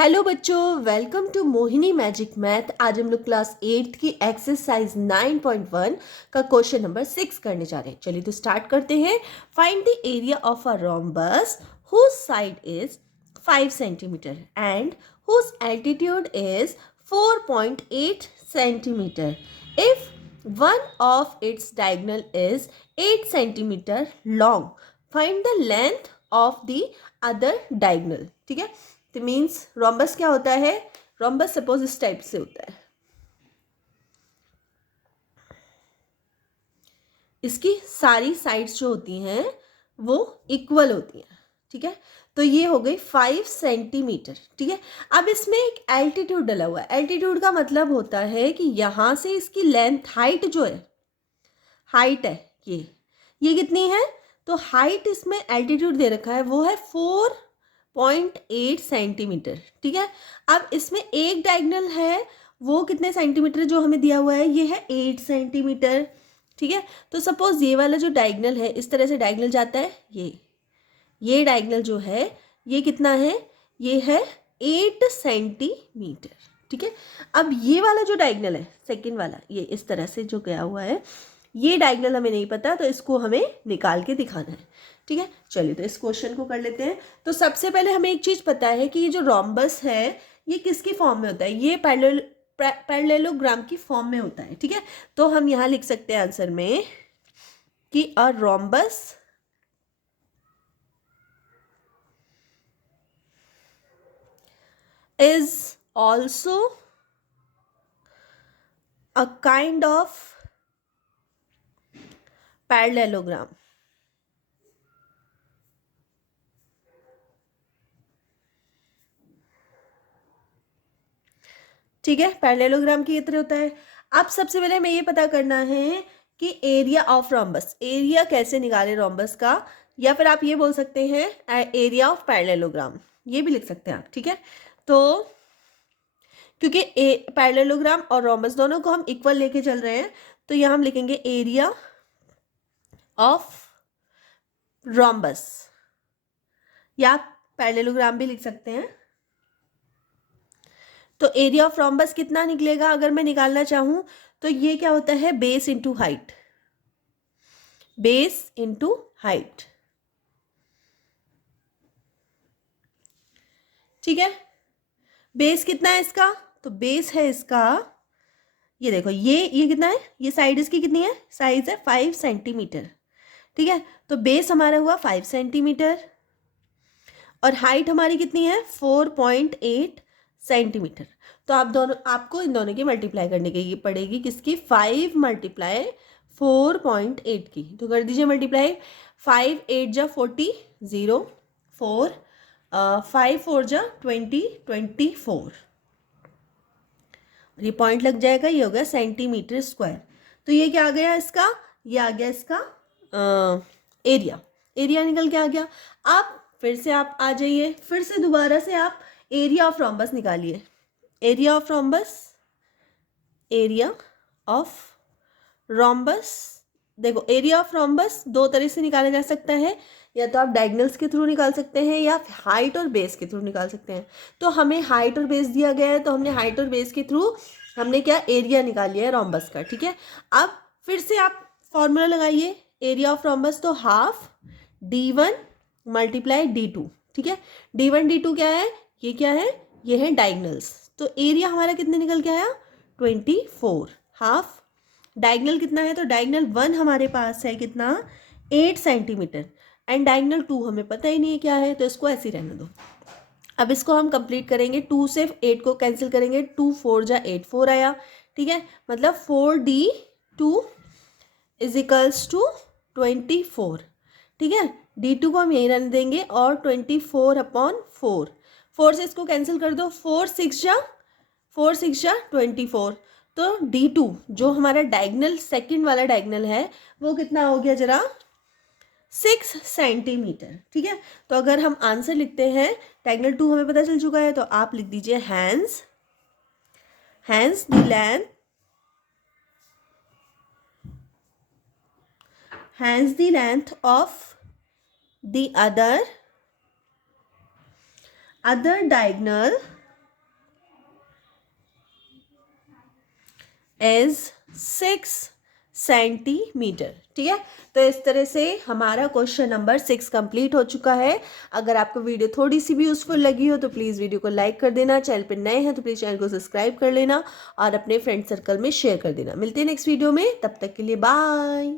Hello बच्चों, welcome to Mohini magic math. आज हम लोग क्लास 8 की एक्सरसाइज 9.1 का क्वेश्चन नंबर 6 करने जा रहे हैं। चलिए तो स्टार्ट करते हैं। Find the area of a rhombus whose side is 5 centimetre and whose altitude is 4.8 centimetre if one of its diagonal is 8 centimetre long, find the length of the other diagonal. ठीक है, तो means rhombus क्या होता है? Rhombus suppose इस type से होता है, इसकी सारी साइड्स जो होती हैं वो इक्वल होती हैं। ठीक है, तो ये हो गई 5 सेंटीमीटर। ठीक है, अब इसमें एक एल्टीट्यूड डला हुआ है। एल्टीट्यूड का मतलब होता है कि यहाँ से इसकी लेंथ, हाइट जो है, हाइट है ये कितनी है? तो हाइट इसमें एल्टीट्यूड दे रखा है वो है 4.8 सेंटीमीटर। ठीक है, अब इसमें एक डायगोनल है, वो कितने सेंटीमीटर जो हमें दिया हुआ है, ये है 8 सेंटीमीटर। ठीक है, तो सपोज ये वाला जो डायगोनल है, इस तरह से डायगोनल जाता है, ये डायगोनल जो है ये कितना है? ये है 8 सेंटीमीटर। ठीक है, अब ये वाला जो डायगोनल है, सेकेंड वाला, ये इस तरह से जो गया हुआ है, ये डायगोनल हमें नहीं पता, तो इसको हमें निकाल के दिखाना है। ठीक है, चलिए तो इस क्वेश्चन को कर लेते हैं। तो सबसे पहले हमें एक चीज़ पता है कि ये जो रोम्बस है ये किसकी फॉर्म में होता है? ये पैरेललोग्राम की फॉर्म में होता है। ठीक है, तो हम यहाँ लिख सकते हैं आंसर में कि a rhombus is also a kind of parallelogram। ठीक है, पैरेललोग्राम की तरह होता है। अब सबसे पहले हमें ये पता करना है कि एरिया ऑफ रोम्बस, एरिया कैसे निकाले रोम्बस का, या फिर आप ये बोल सकते हैं एरिया ऑफ पैरेललोग्राम, ये भी लिख सकते हैं आप। ठीक है, तो क्योंकि पैरेललोग्राम और रोम्बस दोनों को हम इक्वल लेके चल रहे हैं, तो यहाँ हम लिखेंगे एरिया ऑफ रोम्बस, या पैरेललोग्राम भी लिख सकते हैं। तो एरिया ऑफ रोम्बस कितना निकलेगा अगर मैं निकालना चाहूँ? तो ये क्या होता है? Base into height, base into height. ठीक है, बेस कितना है इसका? तो बेस है इसका, ये देखो, ये कितना है? ये साइड इसकी कितनी है? साइज है 5 सेंटीमीटर। ठीक है, तो बेस हमारा हुआ 5 सेंटीमीटर और हाइट हमारी कितनी है? 4.8 सेंटीमीटर। तो आपको इन दोनों की मल्टीप्लाई करने की पड़ेगी, किसकी? 5 मल्टीप्लाई 4.8 की। तो कर दीजिए मल्टीप्लाई। 5 8 जा 40, 0 4 5 4 जा 20, 24, ये पॉइंट लग जाएगा, ये हो गया सेंटीमीटर स्क्वायर। तो ये क्या आ गया इसका? ये आ गया इसका एरिया। एरिया निकल के आ गया। अब फिर से आप आ जाइए, फिर से दोबारा से आप एरिया ऑफ रोम्बस निकालिए। Area of rhombus, area of rhombus, देखो एरिया ऑफ रोम्बस दो तरह से निकाला जा सकता है, या तो आप डायगोनल्स के थ्रू निकाल सकते हैं या हाइट और बेस के थ्रू निकाल सकते हैं। तो हमें हाइट और बेस दिया गया है, तो हमने हाइट और बेस के थ्रू हमने क्या एरिया निकाल लिया है रोम्बस का। ठीक है, अब फिर से आप फॉर्मूला लगाइए एरिया ऑफ रोम्बस, तो हाफ d1 मल्टीप्लाई d2। ठीक है, d1 d2 क्या है? ये क्या है? ये है डायगोनल्स। तो एरिया हमारा कितने निकल के आया? 24। हाफ डायगोनल कितना है? तो डायगोनल 1 हमारे पास है कितना? 8 सेंटीमीटर। एंड डायगोनल 2 हमें पता ही नहीं है क्या है, तो इसको ऐसे ही रहने दो। अब इसको हम कंप्लीट करेंगे, 2 से 8 को कैंसिल करेंगे, 2 4 जा 8, 4 आया। ठीक है, मतलब 4d2 इज इक्वल्स टू 24। ठीक है, d2 को हम यहीं रहने देंगे और 24/4, 4 से इसको कैंसिल कर दो, 4 6 जा 24। तो d2 जो हमारा डायगोनल, सेकंड वाला डायगोनल है, वो कितना हो गया जरा? 6 सेंटीमीटर। ठीक है, तो अगर हम आंसर लिखते हैं, डायगोनल 2 हमें पता चल चुका है, तो आप लिख दीजिए hence the length, hence the length of the other diagonal is 6 centimetre. ठीक है, तो इस तरह से हमारा क्वेश्चन नंबर 6 कंप्लीट हो चुका है। अगर आपको वीडियो थोड़ी सी भी यूजफुल लगी हो तो प्लीज़ वीडियो को लाइक कर देना, चैनल पर नए हैं तो प्लीज़ चैनल को सब्सक्राइब कर लेना और अपने फ्रेंड सर्कल में शेयर कर देना। मिलते हैं नेक्स्ट वीडियो में, तब तक के लिए बाय।